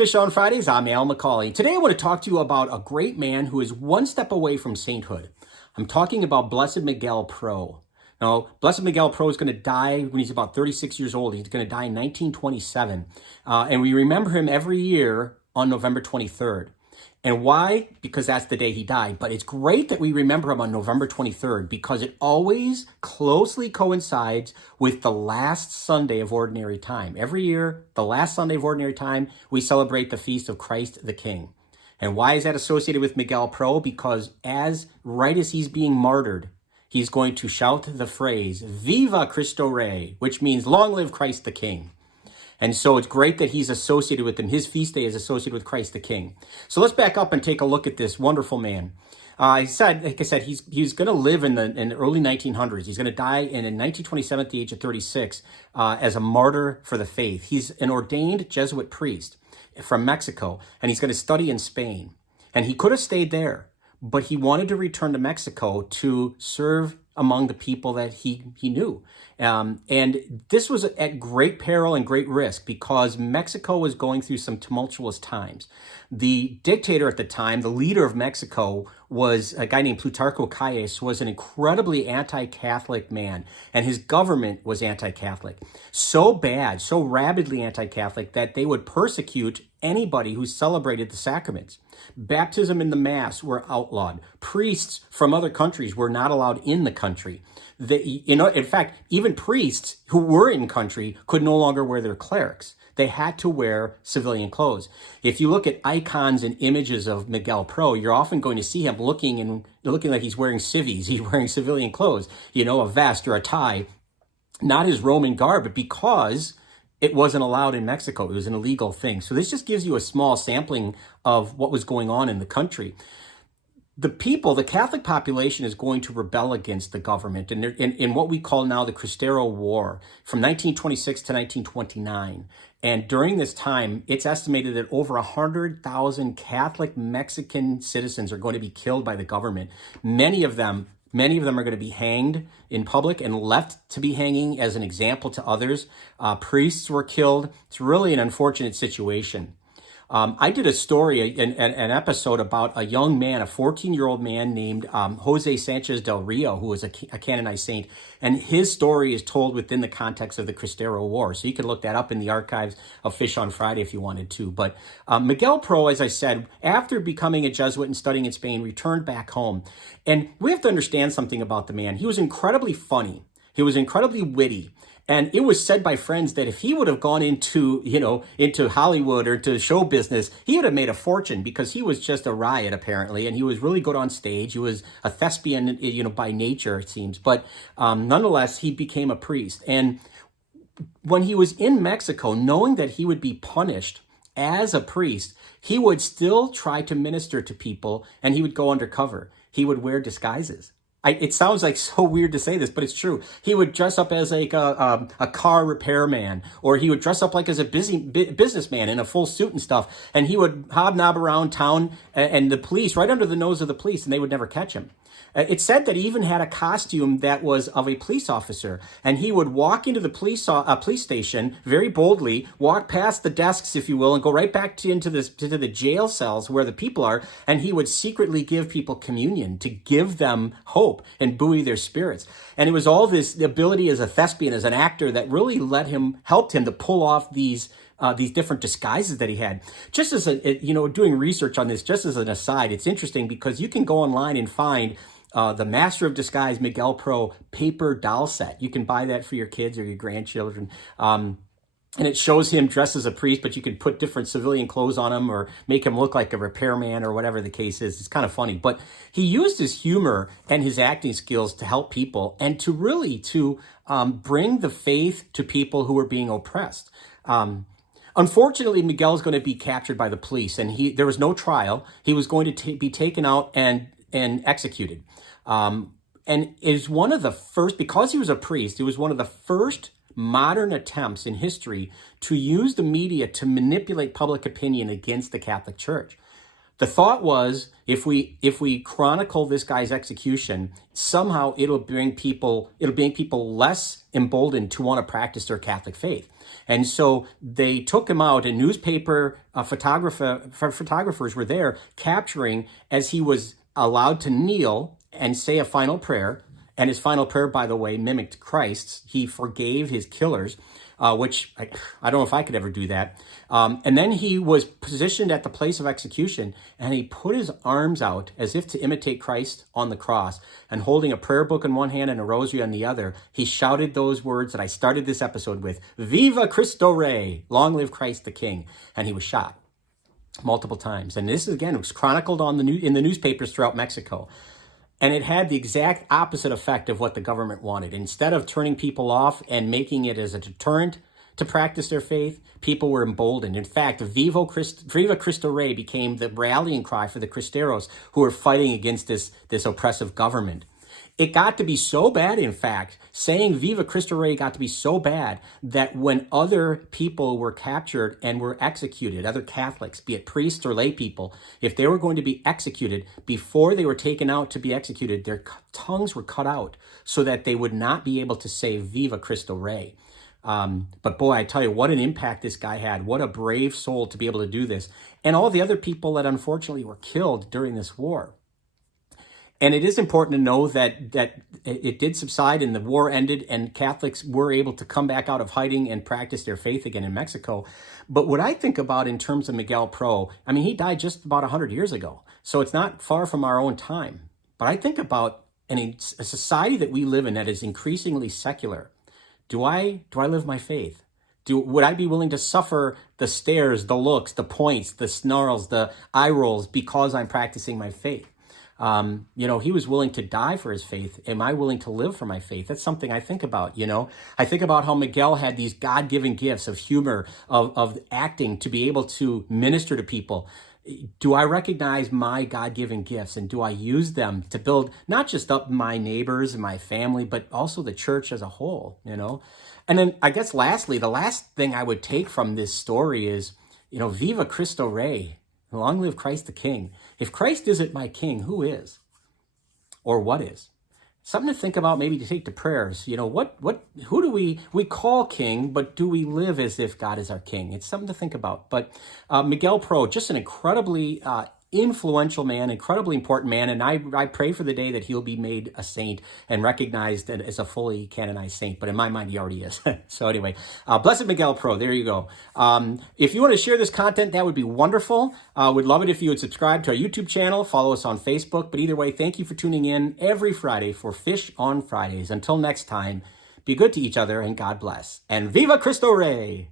Fish on Fridays. I'm McCauley. Today I want to talk to you about a great man who is one step away from sainthood. I'm talking about Blessed Miguel Pro. Now, Blessed Miguel Pro is going to die when he's about 36 years old. He's going to die in 1927. And we remember him every year on November 23rd. And why? Because that's the day he died. But it's great that we remember him on November 23rd because it always closely coincides with the last Sunday of Ordinary Time. Every year, the last Sunday of Ordinary Time, we celebrate the feast of Christ the King. And why is that associated with Miguel Pro? Because right as he's being martyred, he's going to shout the phrase, Viva Cristo Rey, which means long live Christ the King. And so it's great that he's associated with him. His feast day is associated with Christ the King. So let's back up and take a look at this wonderful man. Like I said, he's going to live in the early 1900s. He's going to die in 1927 at the age of 36 as a martyr for the faith. He's an ordained Jesuit priest from Mexico, and he's going to study in Spain. And he could have stayed there, but he wanted to return to Mexico to serve among the people that he knew. And this was at great peril and great risk because Mexico was going through some tumultuous times. The dictator at the time, the leader of Mexico, was a guy named Plutarco Calles, was an incredibly anti-Catholic man, and his government was anti-Catholic. So bad, so rabidly anti-Catholic that they would persecute anybody who celebrated the sacraments. Baptism in the Mass were outlawed. Priests from other countries were not allowed in the country. In fact, even priests who were in country could no longer wear their clerics. They had to wear civilian clothes. If you look at icons and images of Miguel Pro, you're often going to see him looking like he's wearing civvies. He's wearing civilian clothes, a vest or a tie, not his Roman garb, but because it wasn't allowed in Mexico. It was an illegal thing. So this just gives you a small sampling of what was going on in the country. The Catholic population is going to rebel against the government in what we call now the Cristero War from 1926 to 1929. And during this time, it's estimated that over 100,000 Catholic Mexican citizens are going to be killed by the government. Many of them are going to be hanged in public and left to be hanging as an example to others. Priests were killed. It's really an unfortunate situation. I did a story, an episode about a young man, a 14-year-old man named Jose Sanchez del Rio, who was a canonized saint. And his story is told within the context of the Cristero War. So you can look that up in the archives of Fish on Friday if you wanted to. But Miguel Pro, as I said, after becoming a Jesuit and studying in Spain, returned back home. And we have to understand something about the man. He was incredibly funny. He was incredibly witty. And it was said by friends that if he would have gone into Hollywood or to show business, he would have made a fortune because he was just a riot, apparently. And he was really good on stage. He was a thespian, by nature, it seems. But nonetheless, he became a priest. And when he was in Mexico, knowing that he would be punished as a priest, he would still try to minister to people, and he would go undercover. He would wear disguises. It sounds like so weird to say this, but it's true. He would dress up as like a car repairman, or he would dress up like as a businessman in a full suit and stuff. And he would hobnob around town and the police, right under the nose of the police, and they would never catch him. It's said that he even had a costume that was of a police officer, and he would walk into the police station very boldly, walk past the desks, if you will, and go right back into the jail cells where the people are, and he would secretly give people communion to give them hope and buoy their spirits. And it was all the ability as a thespian, as an actor, that really helped him to pull off these different disguises that he had. Just as doing research on this, just as an aside, it's interesting because you can go online and find the Master of Disguise Miguel Pro paper doll set. You can buy that for your kids or your grandchildren. And it shows him dressed as a priest, but you can put different civilian clothes on him or make him look like a repairman or whatever the case is. It's kind of funny. But he used his humor and his acting skills to help people and to bring the faith to people who were being oppressed. Unfortunately, Miguel's going to be captured by the police, and there was no trial. He was going to be taken out and executed. And is one of the first, because he was a priest, he was one of the first modern attempts in history to use the media to manipulate public opinion against the Catholic Church. The thought was, if we chronicle this guy's execution, somehow it'll make people less emboldened to want to practice their Catholic faith. And so they took him out, and newspaper photographers were there capturing as he was allowed to kneel and say a final prayer. And his final prayer, by the way, mimicked Christ's. He forgave his killers, which I don't know if I could ever do that. And then he was positioned at the place of execution, and he put his arms out as if to imitate Christ on the cross. And holding a prayer book in one hand and a rosary on the other, he shouted those words that I started this episode with: "Viva Cristo Rey, long live Christ the King." And he was shot multiple times. And this, again, was chronicled in the newspapers throughout Mexico. And it had the exact opposite effect of what the government wanted. Instead of turning people off and making it as a deterrent to practice their faith, people were emboldened. In fact, Viva Cristo Rey became the rallying cry for the Cristeros who were fighting against this oppressive government. It got to be so bad, in fact, saying Viva Cristo Rey got to be so bad that when other people were captured and were executed, other Catholics, be it priests or lay people, if they were going to be executed, before they were taken out to be executed, their tongues were cut out so that they would not be able to say Viva Cristo Rey. But boy, I tell you, what an impact this guy had. What a brave soul to be able to do this. And all the other people that unfortunately were killed during this war. And it is important to know that it did subside and the war ended and Catholics were able to come back out of hiding and practice their faith again in Mexico. But what I think about in terms of Miguel Pro, I mean, he died just about 100 years ago. So it's not far from our own time. But I think about a society that we live in that is increasingly secular. Do I live my faith? Would I be willing to suffer the stares, the looks, the points, the snarls, the eye rolls because I'm practicing my faith? He was willing to die for his faith. Am I willing to live for my faith? That's something I think about, I think about how Miguel had these God-given gifts of humor, of acting, to be able to minister to people. Do I recognize my God-given gifts, and do I use them to build not just up my neighbors and my family, but also the church as a whole, And then I guess lastly, the last thing I would take from this story is, Viva Cristo Rey. Long live Christ the King. If Christ isn't my King, who is? Or what is? Something to think about, maybe to take to prayers. Who do we call King, but do we live as if God is our King? It's something to think about. But Miguel Pro, just an incredibly influential man, incredibly important man, and I pray for the day that he'll be made a saint and recognized as a fully canonized saint. But in my mind, he already is. So anyway, blessed Miguel Pro, there you go. If you want to share this content, that would be wonderful. We'd love it if you would subscribe to our YouTube channel, follow us on Facebook. But either way, thank you for tuning in every Friday for Fish on Fridays. Until next time, be good to each other and God bless. And Viva Cristo Rey!